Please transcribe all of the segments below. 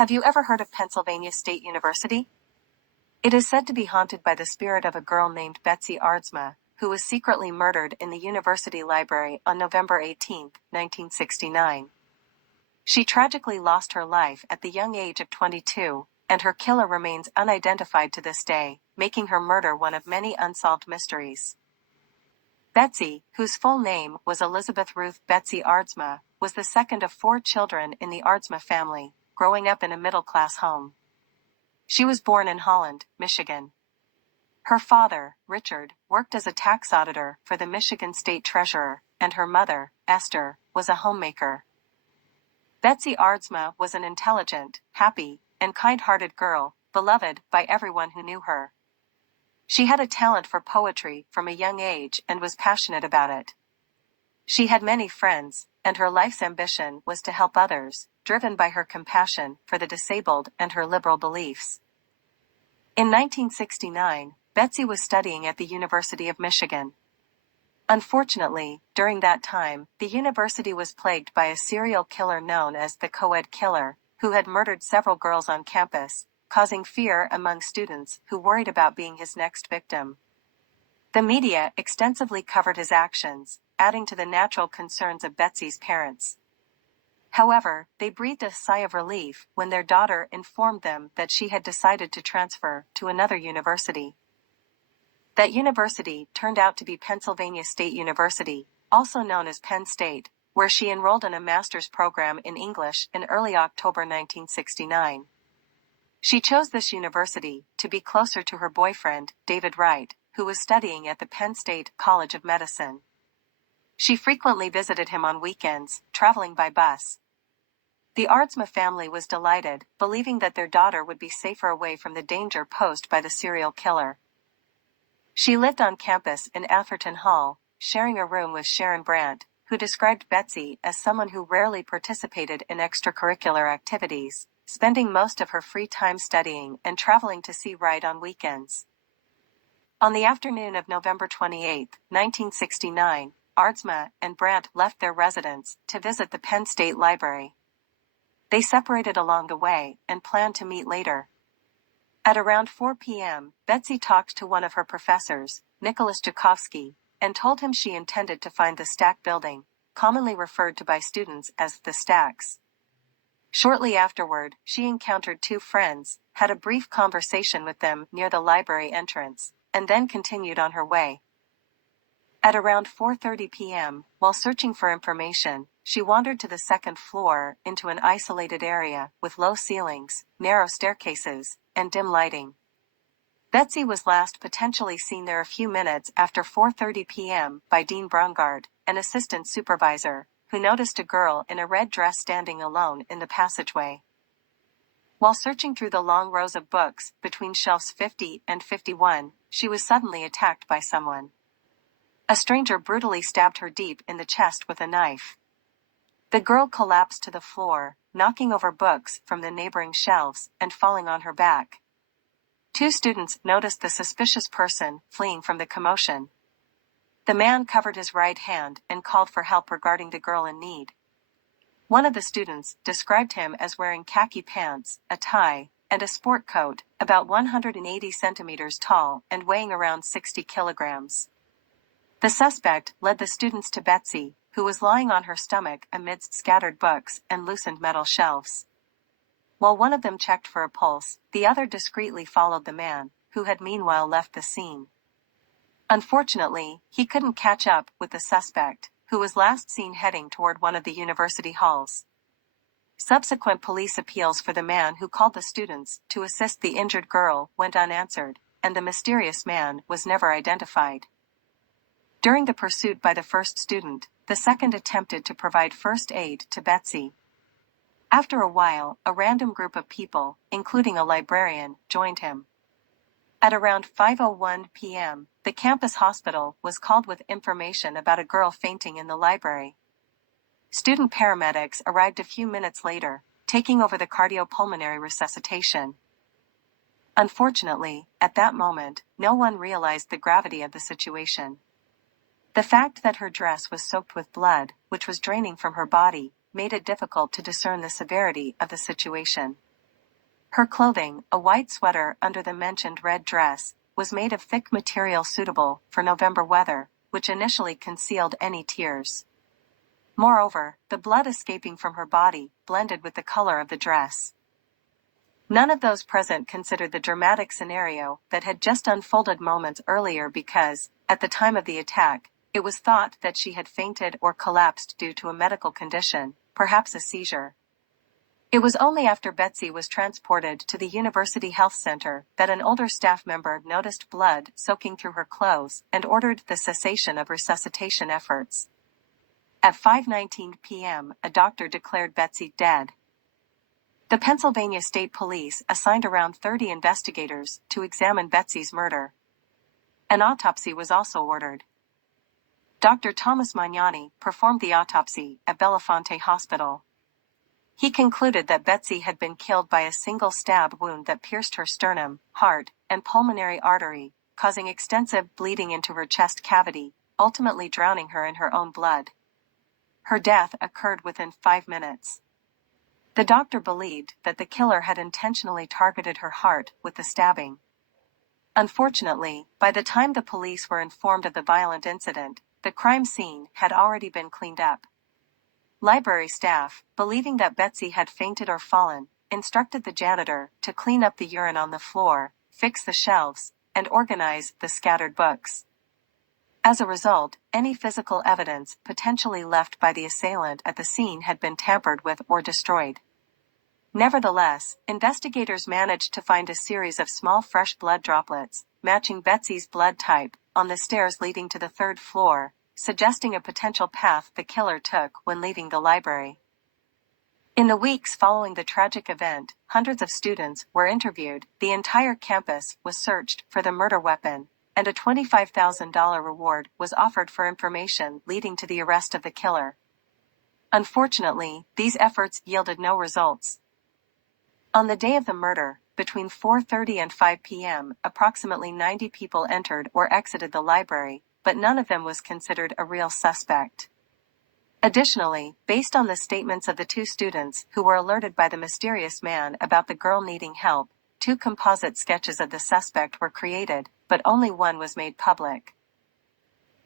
Have you ever heard of Pennsylvania State University? It is said to be haunted by the spirit of a girl named Betsy Aardsma, who was secretly murdered in the university library on November 18, 1969. She tragically lost her life at the young age of 22, and her killer remains unidentified to this day, making her murder one of many unsolved mysteries. Betsy, whose full name was Elizabeth Ruth Betsy Aardsma, was the second of 4 children in the Aardsma family, growing up in a middle-class home. She was born in Holland, Michigan. Her father, Richard, worked as a tax auditor for the Michigan State Treasurer, and her mother, Esther, was a homemaker. Betsy Aardsma was an intelligent, happy, and kind-hearted girl, beloved by everyone who knew her. She had a talent for poetry from a young age and was passionate about it. She had many friends, and her life's ambition was to help others, driven by her compassion for the disabled and her liberal beliefs. In 1969, Betsy was studying at the University of Michigan. Unfortunately, during that time, the university was plagued by a serial killer known as the Co-ed Killer, who had murdered several girls on campus, causing fear among students who worried about being his next victim. The media extensively covered his actions, adding to the natural concerns of Betsy's parents. However, they breathed a sigh of relief when their daughter informed them that she had decided to transfer to another university. That university turned out to be Pennsylvania State University, also known as Penn State, where she enrolled in a master's program in English in early October 1969. She chose this university to be closer to her boyfriend, David Wright, who was studying at the Penn State College of Medicine. She frequently visited him on weekends, traveling by bus. The Aardsma family was delighted, believing that their daughter would be safer away from the danger posed by the serial killer. She lived on campus in Atherton Hall, sharing a room with Sharon Brandt, who described Betsy as someone who rarely participated in extracurricular activities, spending most of her free time studying and traveling to see Wright on weekends. On the afternoon of November 28, 1969, Aardsma and Brandt left their residence to visit the Penn State Library. They separated along the way and planned to meet later. At around 4 p.m., Betsy talked to one of her professors, Nicholas Jakovsky, and told him she intended to find the Stack building, commonly referred to by students as the Stacks. Shortly afterward, she encountered 2 friends, had a brief conversation with them near the library entrance, and then continued on her way. At around 4:30 p.m., while searching for information, she wandered to the 2nd floor into an isolated area with low ceilings, narrow staircases, and dim lighting. Betsy was last potentially seen there a few minutes after 4:30 p.m. by Dean Braungard, an assistant supervisor, who noticed a girl in a red dress standing alone in the passageway. While searching through the long rows of books between shelves 50 and 51, she was suddenly attacked by someone. A stranger brutally stabbed her deep in the chest with a knife. The girl collapsed to the floor, knocking over books from the neighboring shelves and falling on her back. 2 students noticed the suspicious person fleeing from the commotion. The man covered his right hand and called for help regarding the girl in need. One of the students described him as wearing khaki pants, a tie, and a sport coat, about 180 centimeters tall and weighing around 60 kilograms. The suspect led the students to Betsy, who was lying on her stomach amidst scattered books and loosened metal shelves. While one of them checked for a pulse, the other discreetly followed the man, who had meanwhile left the scene. Unfortunately, he couldn't catch up with the suspect, who was last seen heading toward one of the university halls. Subsequent police appeals for the man who called the students to assist the injured girl went unanswered, and the mysterious man was never identified. During the pursuit by the first student, the second attempted to provide first aid to Betsy. After a while, a random group of people, including a librarian, joined him. At around 5:01 p.m., the campus hospital was called with information about a girl fainting in the library. Student paramedics arrived a few minutes later, taking over the cardiopulmonary resuscitation. Unfortunately, at that moment, no one realized the gravity of the situation. The fact that her dress was soaked with blood, which was draining from her body, made it difficult to discern the severity of the situation. Her clothing, a white sweater under the mentioned red dress, was made of thick material suitable for November weather, which initially concealed any tears. Moreover, the blood escaping from her body blended with the color of the dress. None of those present considered the dramatic scenario that had just unfolded moments earlier because, at the time of the attack, it was thought that she had fainted or collapsed due to a medical condition, perhaps a seizure. It was only after Betsy was transported to the University Health Center that an older staff member noticed blood soaking through her clothes and ordered the cessation of resuscitation efforts. At 5:19 p.m., a doctor declared Betsy dead. The Pennsylvania State Police assigned around 30 investigators to examine Betsy's murder. An autopsy was also ordered. Dr. Thomas Magnani performed the autopsy at Bellefonte Hospital. He concluded that Betsy had been killed by a single stab wound that pierced her sternum, heart, and pulmonary artery, causing extensive bleeding into her chest cavity, ultimately drowning her in her own blood. Her death occurred within 5 minutes. The doctor believed that the killer had intentionally targeted her heart with the stabbing. Unfortunately, by the time the police were informed of the violent incident, the crime scene had already been cleaned up. Library staff, believing that Betsy had fainted or fallen, instructed the janitor to clean up the urine on the floor, fix the shelves, and organize the scattered books. As a result, any physical evidence potentially left by the assailant at the scene had been tampered with or destroyed. Nevertheless, investigators managed to find a series of small fresh blood droplets, matching Betsy's blood type, on the stairs leading to the 3rd floor, suggesting a potential path the killer took when leaving the library. In the weeks following the tragic event, hundreds of students were interviewed, the entire campus was searched for the murder weapon, and a $25,000 reward was offered for information leading to the arrest of the killer. Unfortunately, these efforts yielded no results. On the day of the murder, between 4:30 and 5 p.m., approximately 90 people entered or exited the library, but none of them was considered a real suspect. Additionally, based on the statements of the 2 students who were alerted by the mysterious man about the girl needing help, 2 composite sketches of the suspect were created, but only one was made public.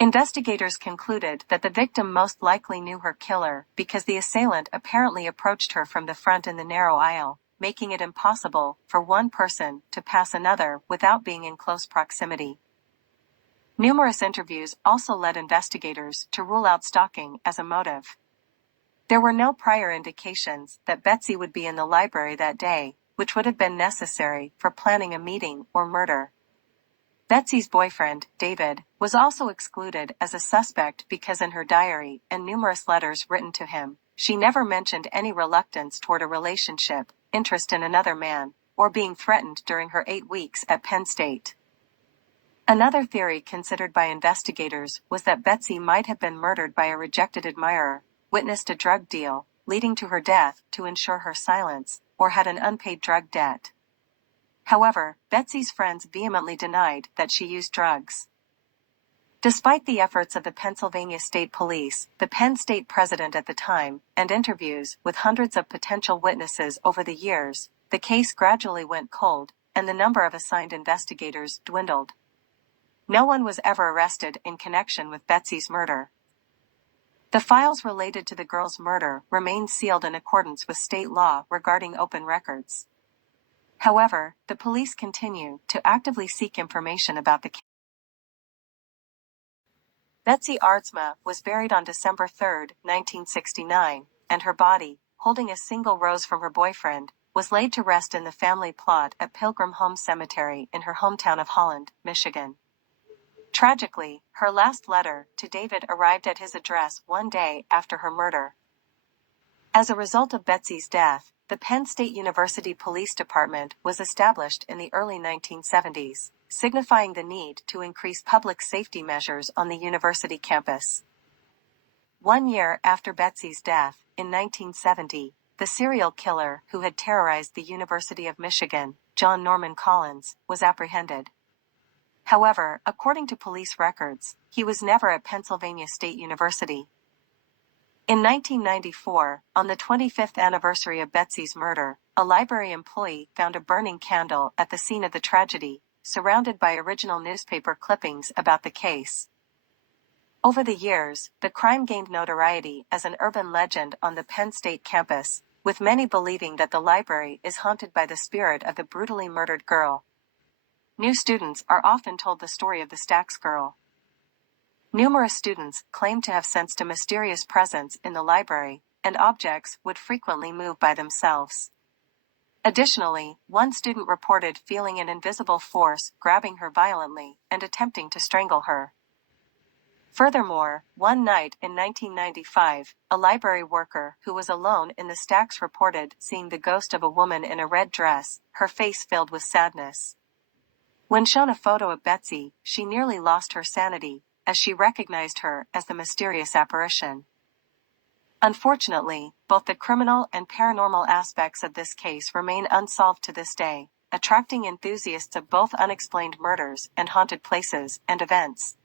Investigators concluded that the victim most likely knew her killer because the assailant apparently approached her from the front in the narrow aisle, making it impossible for one person to pass another without being in close proximity. Numerous interviews also led investigators to rule out stalking as a motive. There were no prior indications that Betsy would be in the library that day, which would have been necessary for planning a meeting or murder. Betsy's boyfriend, David, was also excluded as a suspect because in her diary and numerous letters written to him, she never mentioned any reluctance toward a relationship, interest in another man, or being threatened during her 8 weeks at Penn State. Another theory considered by investigators was that Betsy might have been murdered by a rejected admirer, witnessed a drug deal, leading to her death to ensure her silence, or had an unpaid drug debt. However, Betsy's friends vehemently denied that she used drugs. Despite the efforts of the Pennsylvania State Police, the Penn State president at the time, and interviews with hundreds of potential witnesses over the years, the case gradually went cold, and the number of assigned investigators dwindled. No one was ever arrested in connection with Betsy's murder. The files related to the girl's murder remain sealed in accordance with state law regarding open records. However, the police continue to actively seek information about the case. Betsy Aardsma was buried on December 3, 1969, and her body, holding a single rose from her boyfriend, was laid to rest in the family plot at Pilgrim Home Cemetery in her hometown of Holland, Michigan. Tragically, her last letter to David arrived at his address one day after her murder. As a result of Betsy's death, the Penn State University Police Department was established in the early 1970s, signifying the need to increase public safety measures on the university campus. 1 year after Betsy's death, in 1970, the serial killer who had terrorized the University of Michigan, John Norman Collins, was apprehended. However, according to police records, he was never at Pennsylvania State University. In 1994, on the 25th anniversary of Betsy's murder, a library employee found a burning candle at the scene of the tragedy, surrounded by original newspaper clippings about the case. Over the years, the crime gained notoriety as an urban legend on the Penn State campus, with many believing that the library is haunted by the spirit of the brutally murdered girl. New students are often told the story of the Stacks girl. Numerous students claim to have sensed a mysterious presence in the library, and objects would frequently move by themselves. Additionally, one student reported feeling an invisible force grabbing her violently and attempting to strangle her. Furthermore, one night in 1995, a library worker who was alone in the Stacks reported seeing the ghost of a woman in a red dress, her face filled with sadness. When shown a photo of Betsy, she nearly lost her sanity, as she recognized her as the mysterious apparition. Unfortunately, both the criminal and paranormal aspects of this case remain unsolved to this day, attracting enthusiasts of both unexplained murders and haunted places and events.